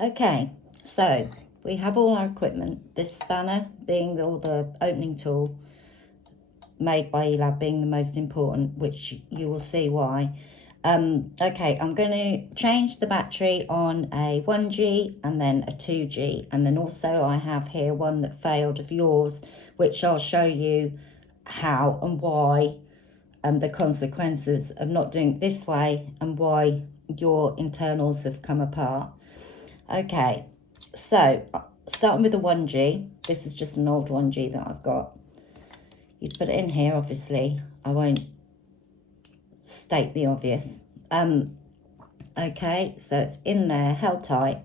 Okay, so we have all our equipment, this spanner being the opening tool made by Ellab being the most important, which you will see why. Okay, I'm going to change the battery on a 1G and then a 2G, and then also I have here one that failed of yours, which I'll show you how and why and the consequences of not doing it this way and why your internals have come apart. Okay, so starting with the 1G, this is just an old 1G that I've got. You'd put it in here, obviously. I won't state the obvious. Okay, so it's in there, held tight.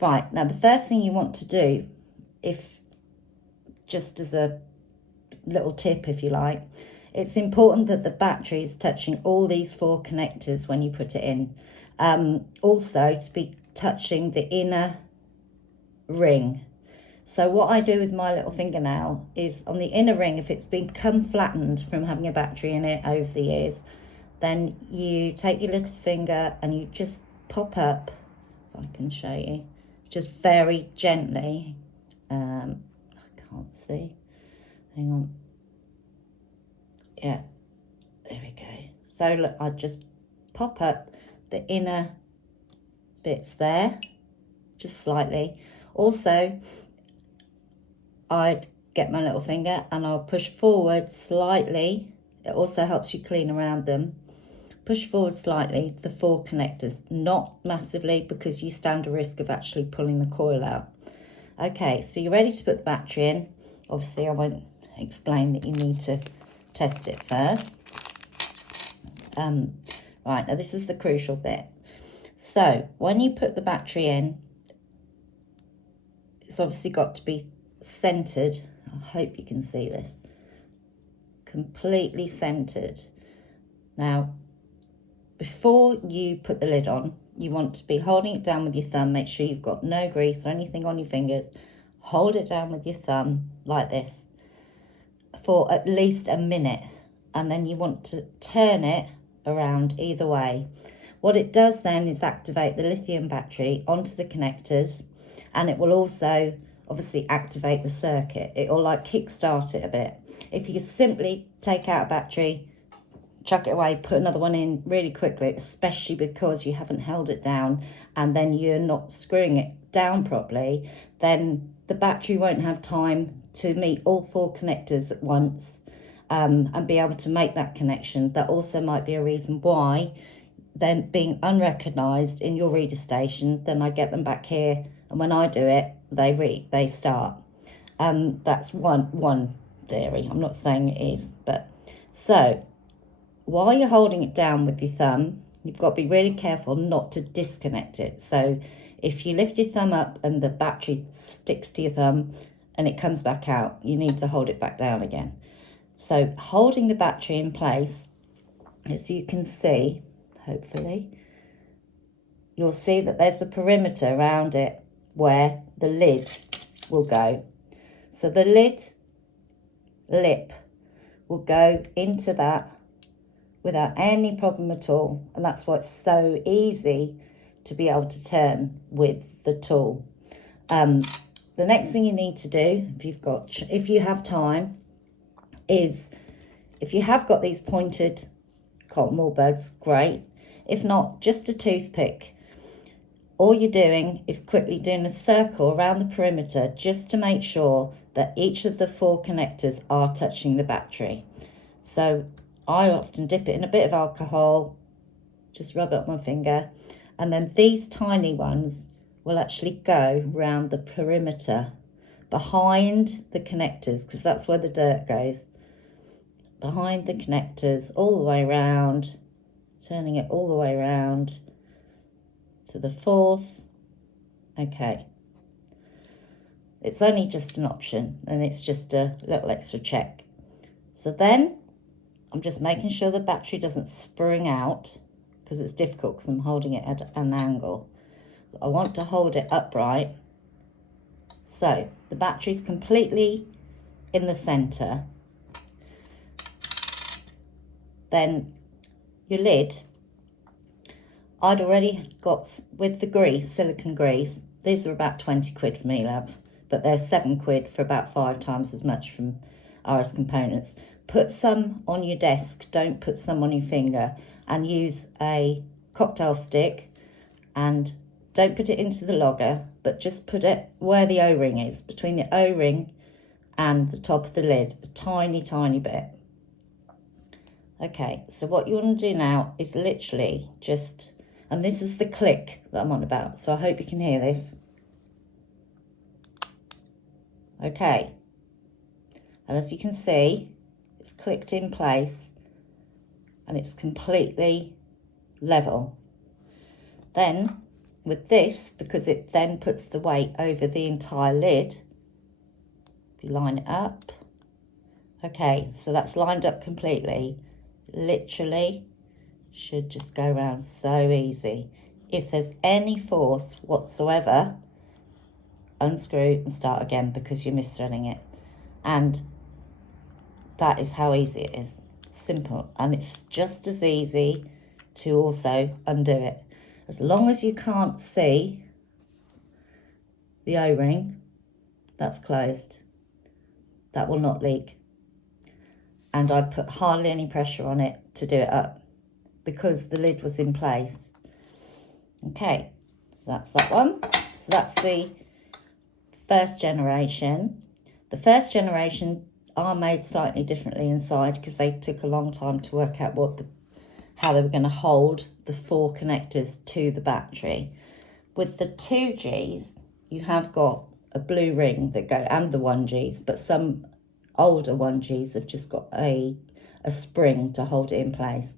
Right, now the first thing you want to do, if just as a little tip, if you like, it's important that the battery is touching all these 4 connectors when you put it in. Also, to be touching the inner ring. So what I do with my little fingernail is on the inner ring, if it's become flattened from having a battery in it over the years, then you take your little finger and you just pop up, if I can show you, just very gently. I can't see. Hang on. Yeah, there we go. So look, I just pop up the inner bits there, just slightly. Also, I'd get my little finger and I'll push forward slightly. It also helps you clean around them. Push forward slightly the 4 connectors, not massively, because you stand a risk of actually pulling the coil out. Okay, so you're ready to put the battery in. Obviously, I won't explain that you need to test it first. Right, now this is the crucial bit. So when you put the battery in, it's obviously got to be centered. I hope you can see this. Completely centered. Now, before you put the lid on, you want to be holding it down with your thumb. Make sure you've got no grease or anything on your fingers. Hold it down with your thumb like this for at least a minute, and then you want to turn it around either way. What it does then is activate the lithium battery onto the connectors, and it will also obviously activate the circuit. It will like kickstart it a bit. If you simply take out a battery, chuck it away, put another one in really quickly, especially because you haven't held it down and then you're not screwing it down properly, then the battery won't have time to meet all 4 connectors at once and be able to make that connection. That also might be a reason why then being unrecognised in your reader station, then I get them back here, and when I do it, they start. That's one theory. I'm not saying it is, but so while you're holding it down with your thumb, you've got to be really careful not to disconnect it. So if you lift your thumb up and the battery sticks to your thumb and it comes back out, you need to hold it back down again. So holding the battery in place, as you can see, hopefully, you'll see that there's a perimeter around it where the lid will go. So the lip will go into that without any problem at all, and that's why it's so easy to be able to turn with the tool. The next thing you need to do, if you have time, is if you have got these pointed cotton wool buds, great. If not, just a toothpick. All you're doing is quickly doing a circle around the perimeter just to make sure that each of the 4 connectors are touching the battery. So I often dip it in a bit of alcohol, just rub it up my finger, and then these tiny ones will actually go round the perimeter behind the connectors, because that's where the dirt goes. Behind the connectors, all the way around, turning it all the way around to the 4th. Okay. It's only just an option, and it's just a little extra check. So then I'm just making sure the battery doesn't spring out, because it's difficult because I'm holding it at an angle. I want to hold it upright. So the battery's completely in the centre. Then your lid, I'd already got, with the grease, silicone grease, these are about 20 quid from Ellab, but they're 7 quid for about 5 times as much from RS Components. Put some on your desk, don't put some on your finger, and use a cocktail stick, and don't put it into the logger, but just put it where the O-ring is, between the O-ring and the top of the lid, a tiny, tiny bit. Okay, so what you want to do now is literally just, and this is the click that I'm on about, so I hope you can hear this. Okay, and as you can see, it's clicked in place and it's completely level. Then with this, because it then puts the weight over the entire lid, if you line it up, okay, so that's lined up completely. Literally should just go around so easy. If there's any force whatsoever, unscrew and start again because you're misthreading it. And that is how easy it is. Simple. And it's just as easy to also undo it. As long as you can't see the O-ring, that's closed. That will not leak. And I put hardly any pressure on it to do it up because the lid was in place. Okay, so that's that one. So that's the first generation. The first generation are made slightly differently inside because they took a long time to work out how they were going to hold the 4 connectors to the battery. With the 2Gs, you have got a blue ring that go, and the 1Gs, but some older 1Gs have just got a spring to hold it in place.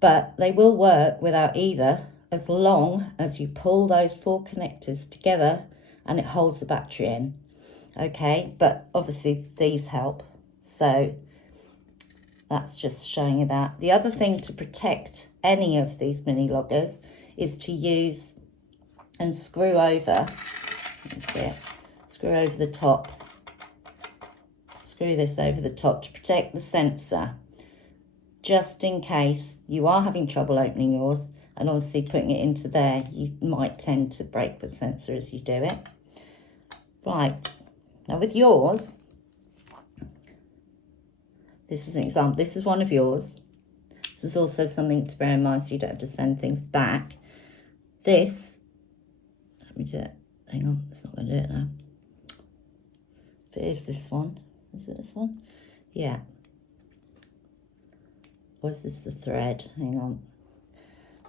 But they will work without either, as long as you pull those 4 connectors together and it holds the battery in. Okay, but obviously these help. So that's just showing you that. The other thing to protect any of these mini loggers is to use and screw over, let me see it, screw over the top. Screw this over the top to protect the sensor, just in case you are having trouble opening yours, and obviously putting it into there, you might tend to break the sensor as you do it. Right, now with yours, this is an example, this is one of yours. This is also something to bear in mind so you don't have to send things back. This, let me do it, hang on, it's not going to do it now. If it is this one, is it this one? Yeah. Or is this the thread? Hang on.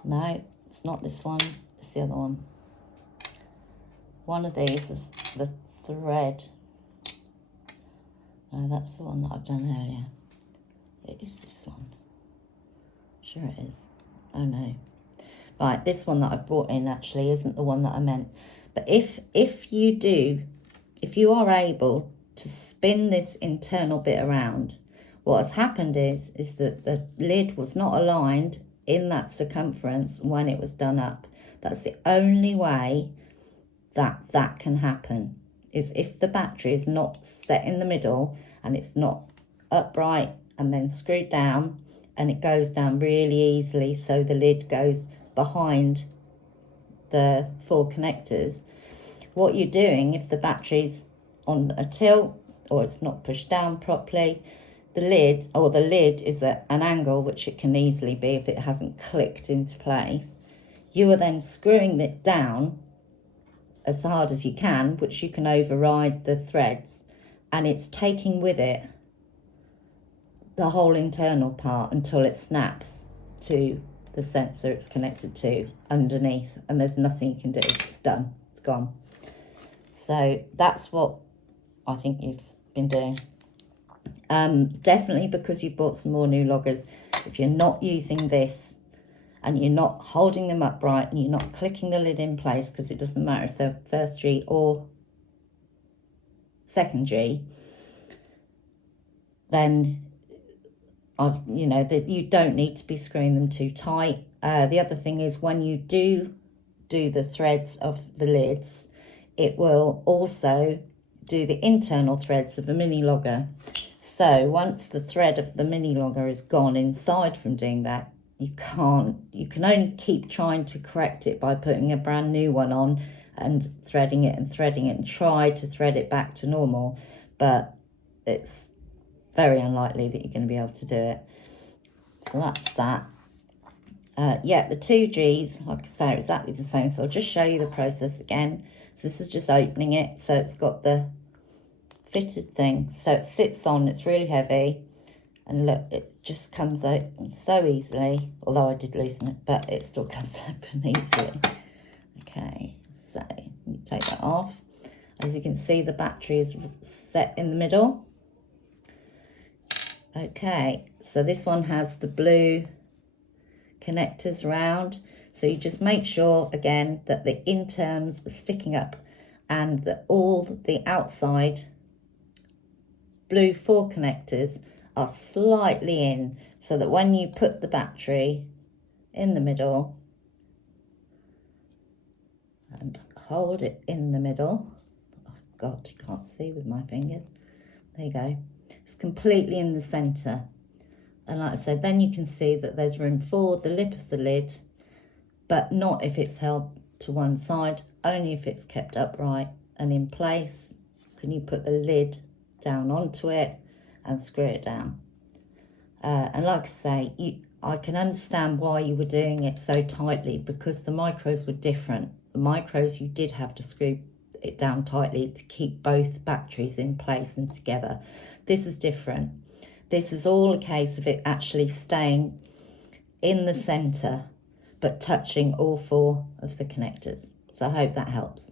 No, it's not this one. It's the other one. One of these is the thread. No, that's the one that I've done earlier. It is this one. Sure it is. Oh no. Right, this one that I've brought in actually isn't the one that I meant. But if you are able to spin this internal bit around, what has happened is that the lid was not aligned in that circumference when it was done up. That's the only way that can happen, is if the battery is not set in the middle and it's not upright and then screwed down, and it goes down really easily so the lid goes behind the 4 connectors. What you're doing, if the battery's on a tilt or it's not pushed down properly, the lid is at an angle, which it can easily be if it hasn't clicked into place. You are then screwing it down as hard as you can, which you can override the threads, and it's taking with it the whole internal part until it snaps to the sensor it's connected to underneath, and there's nothing you can do. It's done. It's gone. So that's what I think you've been doing. Definitely, because you've bought some more new loggers, if you're not using this and you're not holding them upright and you're not clicking the lid in place, because it doesn't matter if they're first G or second G, then you don't need to be screwing them too tight. The other thing is, when you do the threads of the lids, it will also do the internal threads of a mini logger. So once the thread of the mini logger is gone inside from doing that, you can only keep trying to correct it by putting a brand new one on and threading it and try to thread it back to normal, but it's very unlikely that you're going to be able to do it. So that's that. Yeah, the 2Gs, like I say, are exactly the same. So I'll just show you the process again. So this is just opening it. So it's got the fitted thing. So it sits on, it's really heavy. And look, it just comes out so easily. Although I did loosen it, but it still comes open easily. Okay, so you take that off. As you can see, the battery is set in the middle. Okay, so this one has the blue connectors around, so you just make sure again that the interns are sticking up and that all the outside blue 4 connectors are slightly in, so that when you put the battery in the middle and hold it in the middle, oh god, you can't see with my fingers, there you go, it's completely in the center. And like I said, then you can see that there's room for the lip of the lid, but not if it's held to one side, only if it's kept upright and in place. Can you put the lid down onto it and screw it down? And like I say, I can understand why you were doing it so tightly, because the micros were different. The micros, you did have to screw it down tightly to keep both batteries in place and together. This is different. This is all a case of it actually staying in the center, but touching all 4 of the connectors. So I hope that helps.